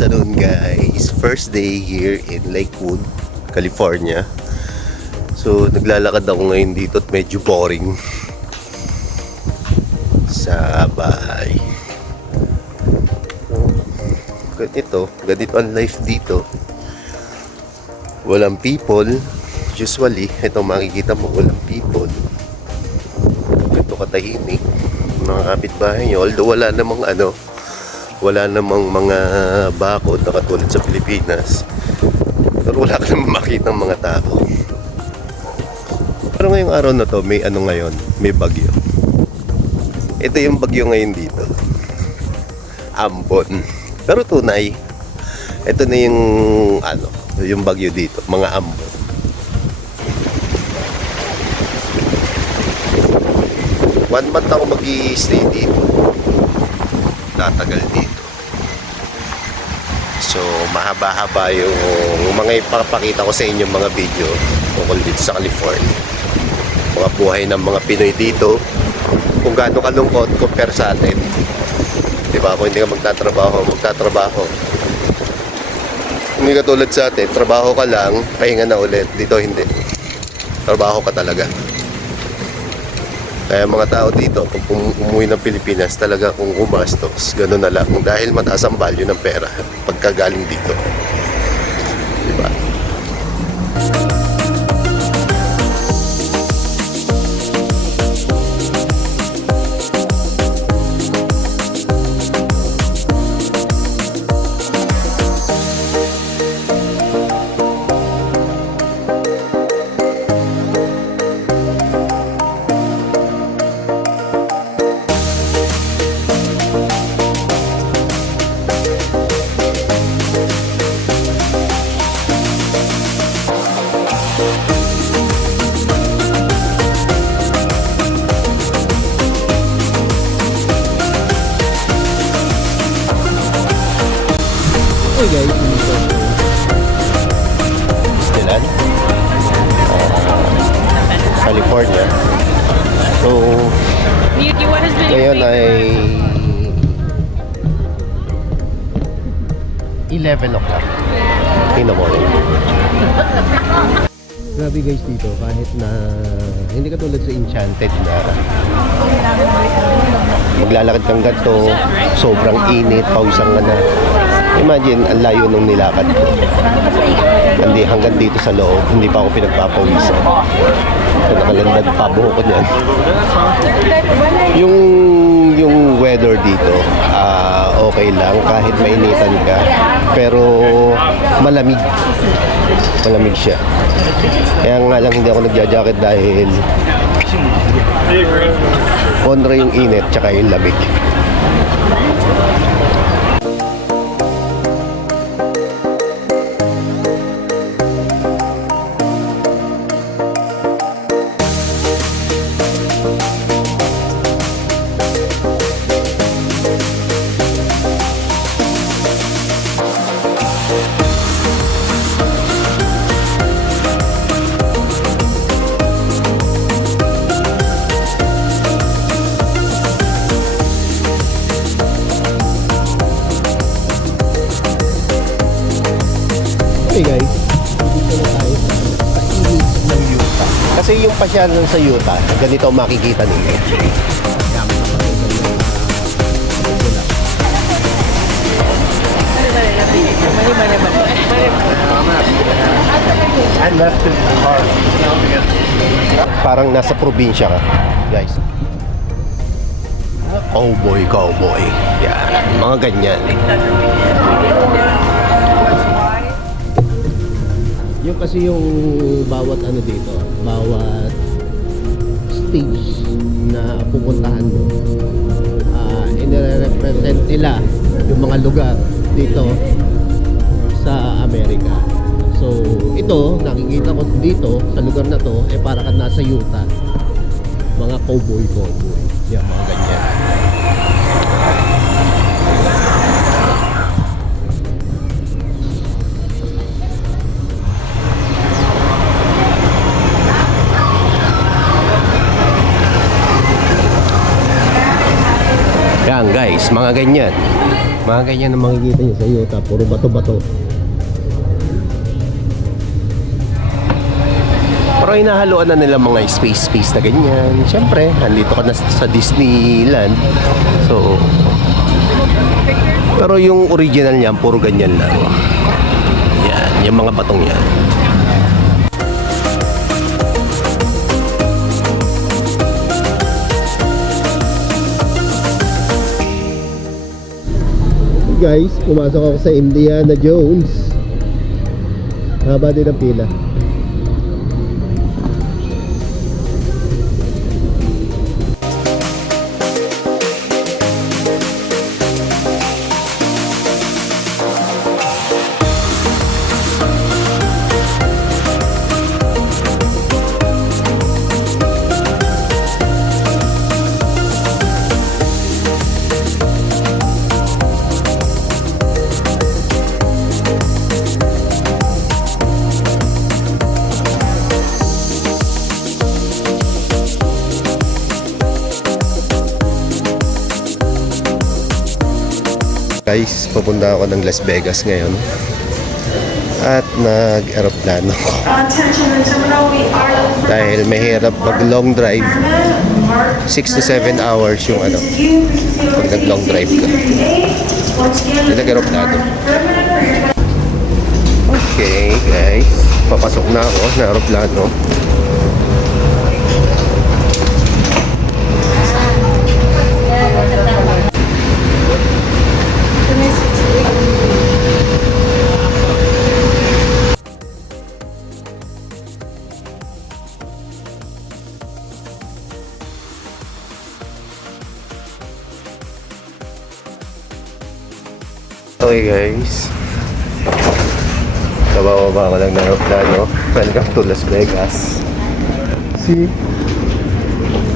Afternoon guys, first day here in Lakewood, California. So naglalakad ako ngayon dito at medyo boring sa bahay. Ganito ang life dito. Walang people. Usually, ito makikita mo, walang people. Ito katahimik mga kapitbahay nyo. Although wala namang mga bakod na katulad sa Pilipinas, pero wala ka naman makita ng mga tao. Pero ngayong araw na to, may may bagyo. Ito yung bagyo ngayon dito, Ambon. Pero tunay, ito na yung bagyo dito, mga Ambon. One month ako mag-i-stay dito, tatagal dito. So mahaba-haba yung mga ipapakita ko sa inyo mga video tungkol dito sa California, mga buhay ng mga Pinoy dito, kung gaano kalungkot compare sa atin, diba? Kung hindi ka magtatrabaho, hindi ka tulad sa atin, trabaho ka lang, pahinga na ulit. Dito hindi, trabaho ka talaga. Kaya mga tao dito, pag umuwi ng Pilipinas, talaga kung gumastos, gano'n na lang. Dahil mataas ang value ng pera pagkagaling dito. Diba? Hey guys, Disneyland, California. So ngayon ay 11 o'clock in the morning. grabe guys dito, kahit na Hindi katulad sa Enchanted na maglalakad kang ganito, sobrang init, pawisan ka na. Imagine, ang layo nung nilakad ko. Hindi, hanggang dito sa loob, hindi pa ako pinagpapawisan. So, nakalandad pa buho ko niyan. Yung weather dito, okay lang kahit mainitan ka, pero malamig. Malamig siya. Kaya nga lang hindi ako nagja-jacket dahil kontra yung init tsaka yung lamig. hey guys, dito na tayo sa image ng Utah. Kasi yung pasyalan sa Utah, ganito ang makikita ninyo. Parang nasa probinsya ka, guys. Cowboy. Yan, mga ganyan. kasi yung bawat ano dito, bawat stage na pupuntahan mo, inire-represent nila yung mga lugar dito sa Amerika. So ito, nakikita ko dito sa lugar na to, para ka nasa Utah. Mga cowboy. Yan, mga ganyan. Yan guys, mga ganyan. Mga ganyan ang makikita nyo sa Utah. Puro bato-bato. Pero hinahaluan na nila mga space na ganyan. Siyempre, andito ka na sa Disneyland. So, pero yung original niyan, puro ganyan lang. Yan, yung mga batong yan. Guys, pumasok ako sa Indiana Jones. Haba din ang pila. Guys, papunta ako ng Las Vegas ngayon at nag-aeroplano dahil mahirap mag long drive. 6 to 7 hours yung ano pag nag long drive ka. Nag-aeroplano. Okay guys, papasok na ako na aeroplano. Okay guys, kabababa ko lang ng aeroplano. Welcome to Las Vegas. See?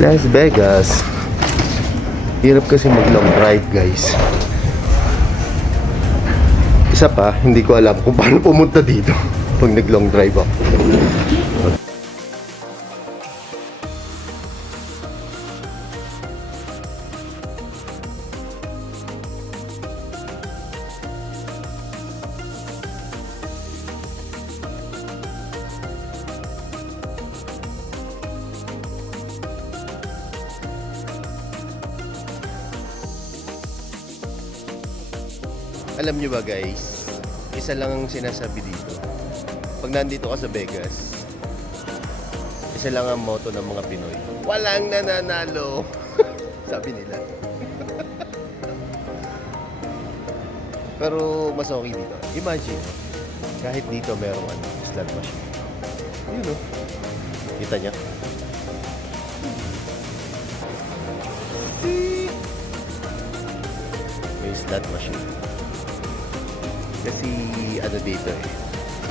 Las Vegas. Hirap kasi mag long drive guys. Isa pa, hindi ko alam kung paano pumunta dito pag nag long drive ako. Alam nyo ba guys, isa lang ang sinasabi dito. Pag nandito ka sa Vegas, isa lang ang motto ng mga Pinoy. Walang nananalo! Sabi nila. Pero mas okay dito. Imagine, kahit dito merong slot machine. Yun o. Kita niya? May slot machine. Kasi ano dito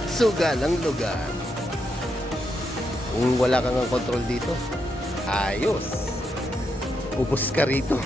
sugal ang lugar. Kung wala kang control dito, ayos. Upos ka rito.